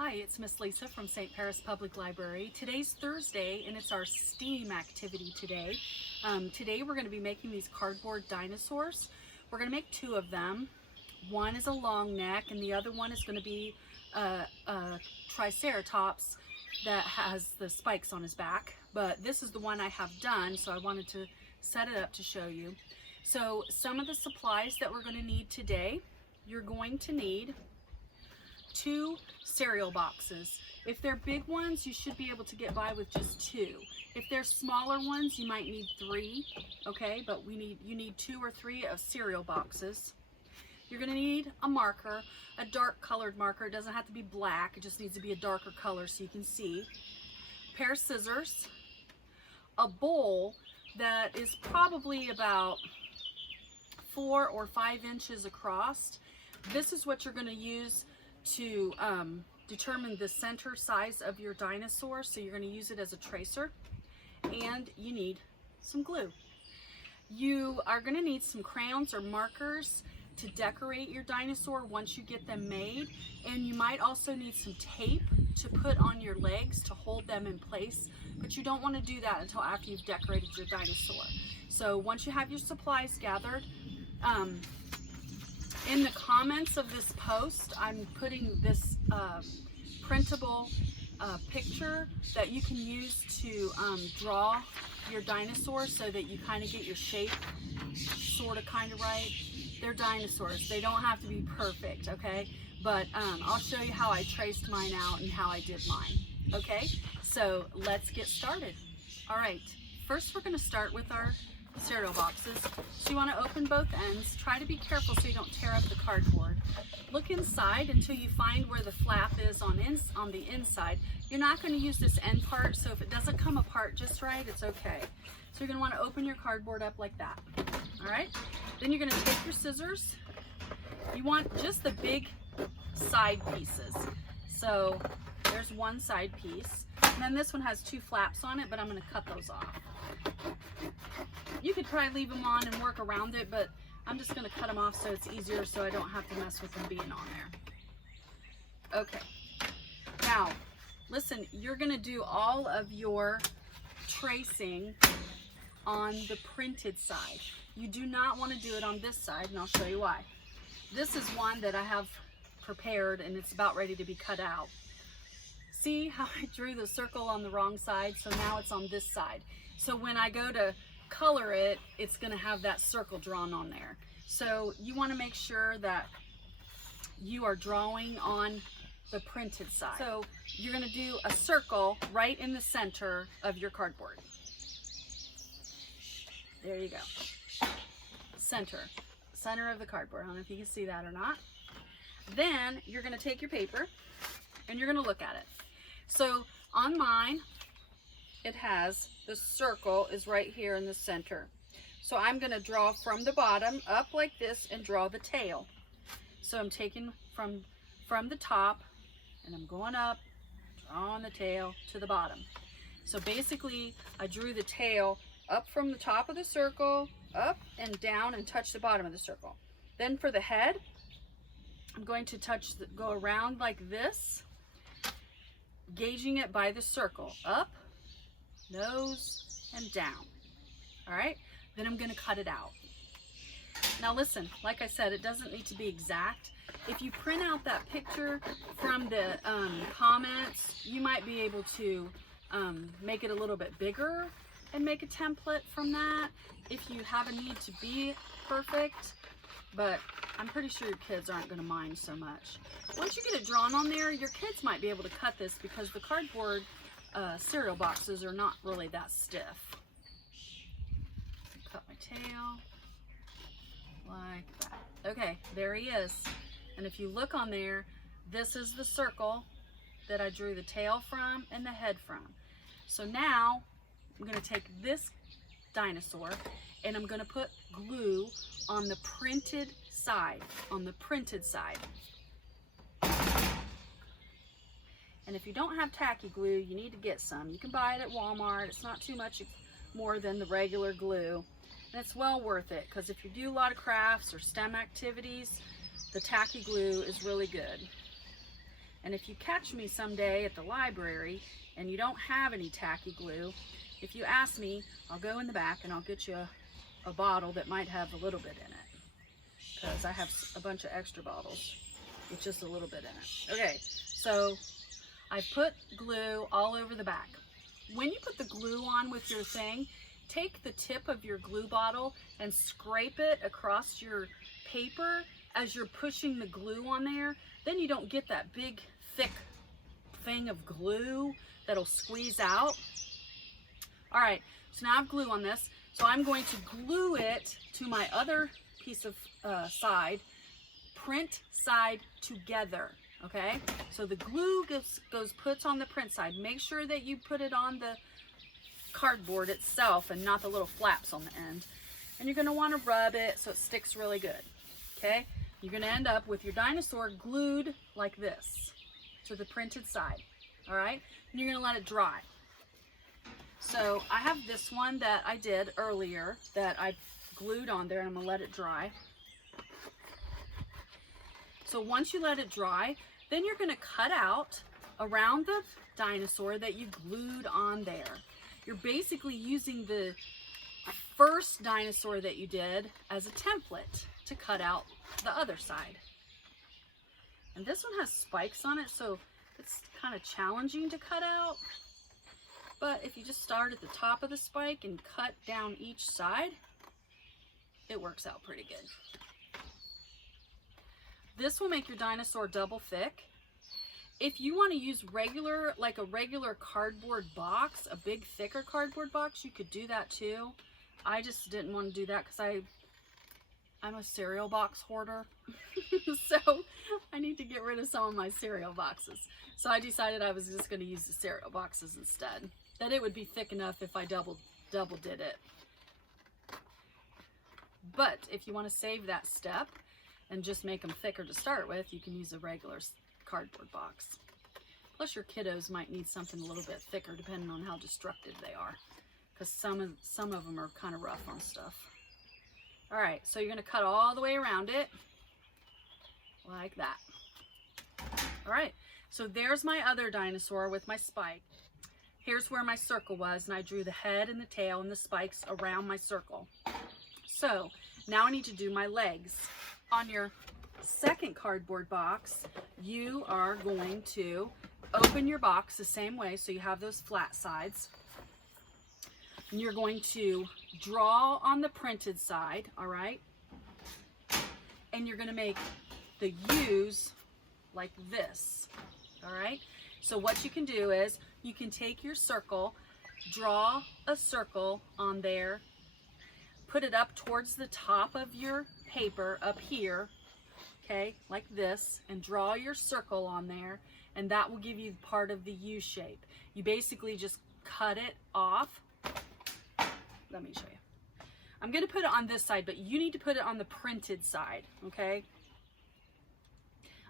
Hi, it's Miss Lisa from St. Paris Public Library. Today's Thursday and it's our STEAM activity today. Today we're going to be making these cardboard dinosaurs. We're going to make two of them. One is a long neck and the other one is going to be a triceratops that has the spikes on his back. But this is the one I have done, so I wanted to set it up to show you. So some of the supplies that we're going to need today, you're going to need 2 cereal boxes. If they're big ones, you should be able to get by with just 2. If they're smaller ones, you might need 3, okay? But you need 2 or 3 of cereal boxes. You're gonna need a marker, a dark colored marker. It doesn't have to be black, it just needs to be a darker color so you can see. A pair of scissors, a bowl that is probably about 4 or 5 inches across. This is what you're gonna use to determine the center size of your dinosaur, so you're going to use it as a tracer. And you need some glue. You are going to need some crayons or markers to decorate your dinosaur once you get them made, and you might also need some tape to put on your legs to hold them in place, but you don't want to do that until after you've decorated your dinosaur. So once you have your supplies gathered, in the comments of this post, I'm putting this printable picture that you can use to draw your dinosaur so that you kind of get your shape sort of kind of right. They're dinosaurs. They don't have to be perfect, okay? But I'll show you how I traced mine out and how I did mine, okay? So let's get started. All right, first we're going to start with our cereal boxes. So you want to open both ends. Try to be careful so you don't tear up the cardboard. Look inside until you find where the flap is on the inside. You're not going to use this end part, so if it doesn't come apart just right, it's okay. So you're going to want to open your cardboard up like that. All right? Then you're going to take your scissors. You want just the big side pieces. So there's one side piece. And then this one has 2 flaps on it, but I'm going to cut those off. You could probably leave them on and work around it, but I'm just going to cut them off so it's easier so I don't have to mess with them being on there. Okay. Now, listen, you're going to do all of your tracing on the printed side. You do not want to do it on this side, and I'll show you why. This is one that I have prepared, and it's about ready to be cut out. See how I drew the circle on the wrong side? So now it's on this side. So when I go to color it, it's going to have that circle drawn on there. So you want to make sure that you are drawing on the printed side. So you're going to do a circle right in the center of your cardboard. There you go. Center of the cardboard. I don't know if you can see that or not. Then you're going to take your paper and you're going to look at it. So on mine, it has the circle is right here in the center. So I'm going to draw from the bottom up like this and draw the tail. So I'm taking from the top and I'm going up, drawing the tail to the bottom. So basically I drew the tail up from the top of the circle, up and down and touch the bottom of the circle. Then for the head, I'm going to go around like this, gauging it by the circle, up, nose, and down. All right, then I'm going to cut it out. Now listen, like I said, it doesn't need to be exact. If you print out that picture from the comments, you might be able to make it a little bit bigger and make a template from that if you have a need to be perfect, but I'm pretty sure your kids aren't going to mind so much. Once you get it drawn on there, your kids might be able to cut this because the cardboard cereal boxes are not really that stiff. Cut my tail like that. Okay, there he is. And if you look on there, this is the circle that I drew the tail from and the head from. So now I'm going to take this dinosaur and I'm going to put glue on the printed side, And if you don't have tacky glue, you need to get some. You can buy it at Walmart. It's not too much more than the regular glue. And it's well worth it because if you do a lot of crafts or STEM activities, the tacky glue is really good. And if you catch me someday at the library and you don't have any tacky glue, if you ask me, I'll go in the back and I'll get you a bottle that might have a little bit in it, because I have a bunch of extra bottles with just a little bit in it. Okay, so I put glue all over the back. When you put the glue on with your thing, take the tip of your glue bottle and scrape it across your paper as you're pushing the glue on there. Then you don't get that big thick thing of glue that'll squeeze out. All right, so now I have glue on this, so I'm going to glue it to my other piece of side, print side together. Okay, so the glue puts on the print side. Make sure that you put it on the cardboard itself and not the little flaps on the end. And you're going to want to rub it so it sticks really good. Okay, you're going to end up with your dinosaur glued like this to the printed side. All right, and you're going to let it dry. So I have this one that I did earlier that I glued on there, and I'm going to let it dry. So once you let it dry, then you're going to cut out around the dinosaur that you glued on there. You're basically using the first dinosaur that you did as a template to cut out the other side. And this one has spikes on it, so it's kind of challenging to cut out. But if you just start at the top of the spike and cut down each side, it works out pretty good. This will make your dinosaur double thick. If you want to use regular, like a regular cardboard box, a big thicker cardboard box, you could do that too. I just didn't want to do that because I'm a cereal box hoarder. So I need to get rid of some of my cereal boxes. So I decided I was just going to use the cereal boxes instead. That it would be thick enough if I double did it. But if you want to save that step and just make them thicker to start with, you can use a regular cardboard box. Plus your kiddos might need something a little bit thicker depending on how destructive they are, because some of them are kind of rough on stuff. All right, so you're going to cut all the way around it like that. All right, so there's my other dinosaur with my spike. Here's where my circle was, and I drew the head and the tail and the spikes around my circle. So now I need to do my legs. On your second cardboard box, you are going to open your box the same way, so you have those flat sides. And you're going to draw on the printed side, all right? And you're going to make the U's like this, all right? So what you can do is you can take your circle, draw a circle on there, put it up towards the top of your paper up here, okay, like this, and draw your circle on there, and that will give you part of the U shape. You basically just cut it off. Let me show you. I'm going to put it on this side, but you need to put it on the printed side, okay?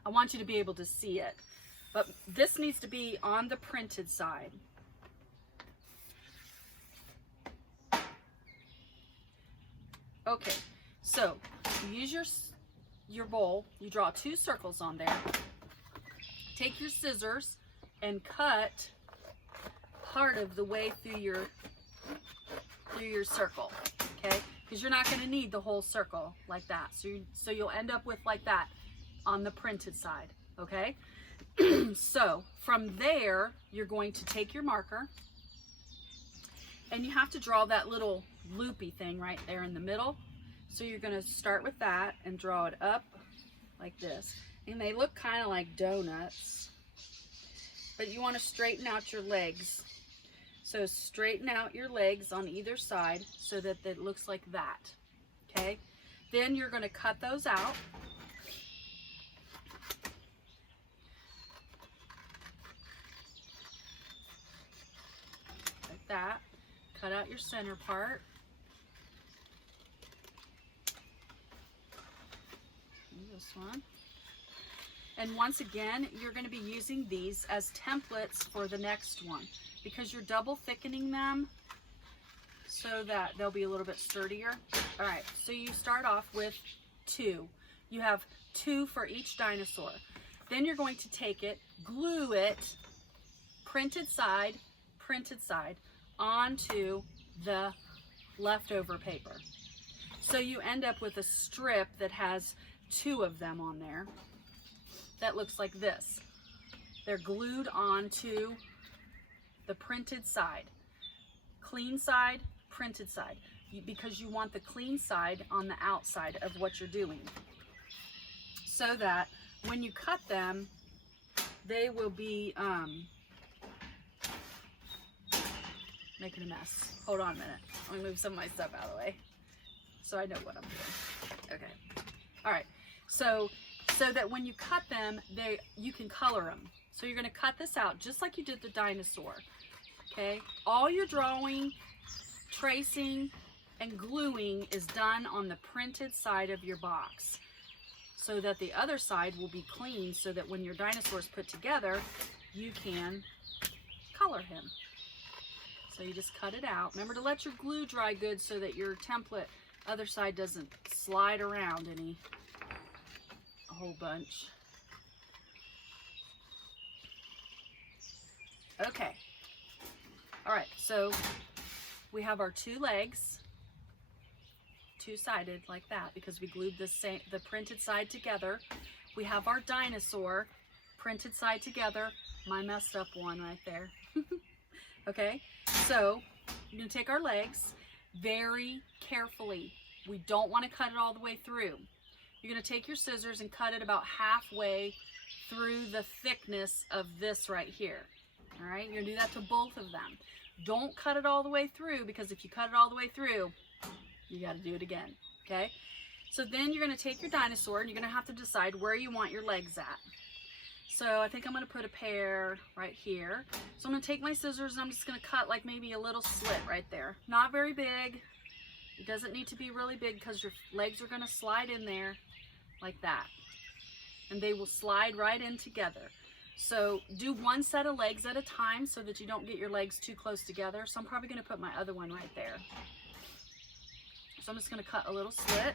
I want you to be able to see it, but this needs to be on the printed side. Okay, so you use your bowl, you draw 2 circles on there, take your scissors and cut part of the way through your circle, okay? Because you're not going to need the whole circle like that. So you'll end up with like that on the printed side, okay? So from there, you're going to take your marker, and you have to draw that little loopy thing right there in the middle. So you're going to start with that and draw it up like this. And they look kind of like donuts, but you want to straighten out your legs. So straighten out your legs on either side so that it looks like that, okay? Then you're going to cut those out. Like that. Cut out your center part. This one. And once again, you're going to be using these as templates for the next one, because you're double thickening them so that they'll be a little bit sturdier. All right, so you start off with 2. You have 2 for each dinosaur. Then you're going to take it, glue it, printed side, onto the leftover paper. So you end up with a strip that has 2 of them on there that looks like this. They're glued onto the printed side. Clean side, printed side. Because you want the clean side on the outside of what you're doing. So that when you cut them, they will be making a mess. Hold on a minute. Let me move some of my stuff out of the way so I know what I'm doing. Okay. All right. So that when you cut them, you can color them. So you're going to cut this out just like you did the dinosaur. Okay. All your drawing, tracing, and gluing is done on the printed side of your box, so that the other side will be clean, so that when your dinosaur is put together, you can color him. So you just cut it out. Remember to let your glue dry good so that your template other side doesn't slide around a whole bunch. Okay. All right, so we have our 2 legs, 2-sided like that, because we glued the printed side together. We have our dinosaur, printed side together. My messed up one right there. Okay, so you're gonna take our legs very carefully. We don't want to cut it all the way through. You're gonna take your scissors and cut it about halfway through the thickness of this right here. All right, you're gonna do that to both of them. Don't cut it all the way through, because if you cut it all the way through, you got to do it again. Okay, so then you're going to take your dinosaur and you're going to have to decide where you want your legs at. So I think I'm going to put a pair right here. So I'm going to take my scissors and I'm just going to cut like maybe a little slit right there. Not very big. It doesn't need to be really big, because your legs are going to slide in there like that, and they will slide right in together. So do 1 set of legs at a time so that you don't get your legs too close together. So I'm probably going to put my other one right there. So I'm just going to cut a little slit,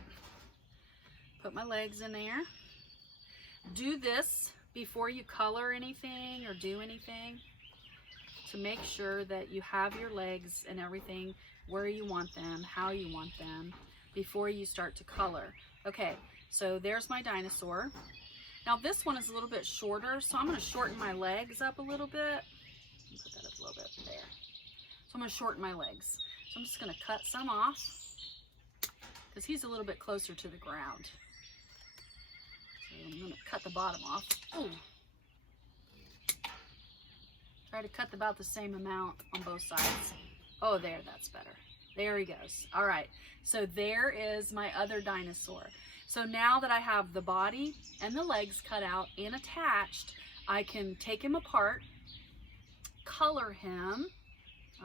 put my legs in there. Do this before you color anything or do anything, to make sure that you have your legs and everything where you want them, how you want them, before you start to color. Okay, so there's my dinosaur. Now this one is a little bit shorter, so I'm going to shorten my legs up a little bit. Put that up a little bit there. So I'm going to shorten my legs. So I'm just going to cut some off, because he's a little bit closer to the ground. So I'm going to cut the bottom off. Ooh. Try to cut about the same amount on both sides. Oh, there, that's better. There he goes. All right, so there is my other dinosaur. So now that I have the body and the legs cut out and attached, I can take him apart, color him.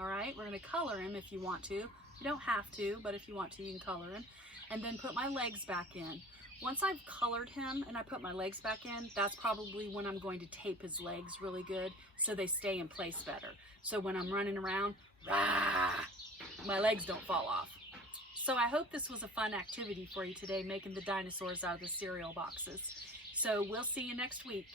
All right, we're going to color him if you want to. You don't have to, but if you want to, you can color him. And then put my legs back in. Once I've colored him and I put my legs back in, that's probably when I'm going to tape his legs really good so they stay in place better. So when I'm running around, rah, my legs don't fall off. So I hope this was a fun activity for you today, making the dinosaurs out of the cereal boxes. So we'll see you next week.